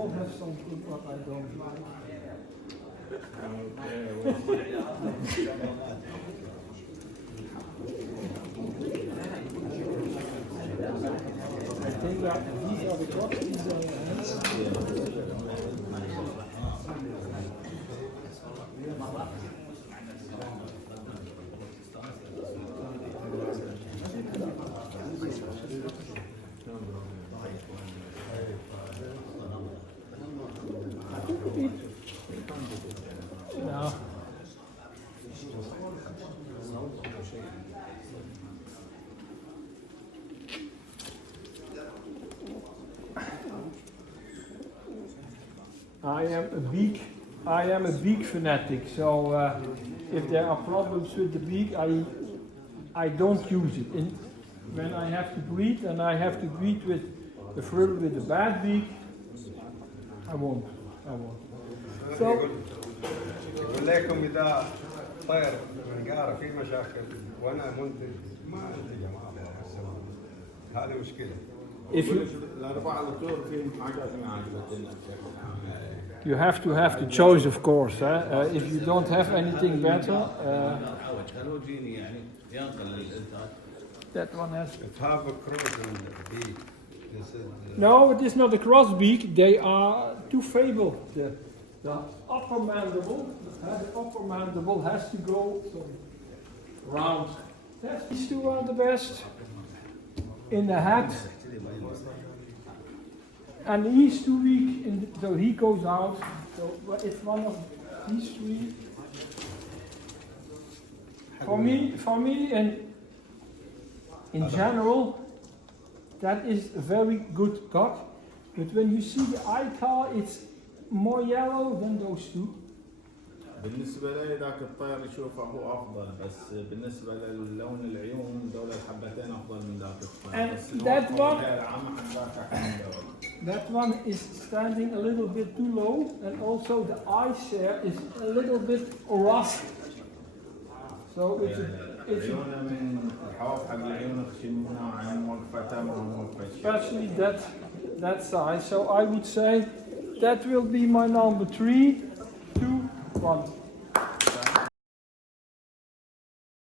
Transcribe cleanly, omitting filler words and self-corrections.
all have something what I don't like. I think that these are the qualities I No. I am a beak fanatic, so if there are problems with the beak, I don't use it. When I have to breed and I have to breed with the frill with a bad beak, I won't. So يقول لكم اذا طير نقاره في مشاكل وانا منتج ما انتج يا جماعه هذه مشكله. الاربعه دكتور فيهم حاجات ما عجبتنا بشكل عام. You have to have the choice, of course. If you don't have anything better, that one has. have a cross on the beak. No, it is not a cross beak. They are too fabled. The upper mandible has to go round. These two are the best. In the head. And he's too weak, so he goes out. So it's one of these three. For me, and in general, that is a very good cut. But when you see the eye color, it's more yellow than those two. بالنسبة لي ذاك الطير يشوفه هو أفضل بس بالنسبة للون العيون دول الحبتين أفضل من ذاك الطير. And that one is standing a little bit too low, and also the eye share is a little bit rough. So it's especially that size. So I would say that will be my number 3, 2, 1.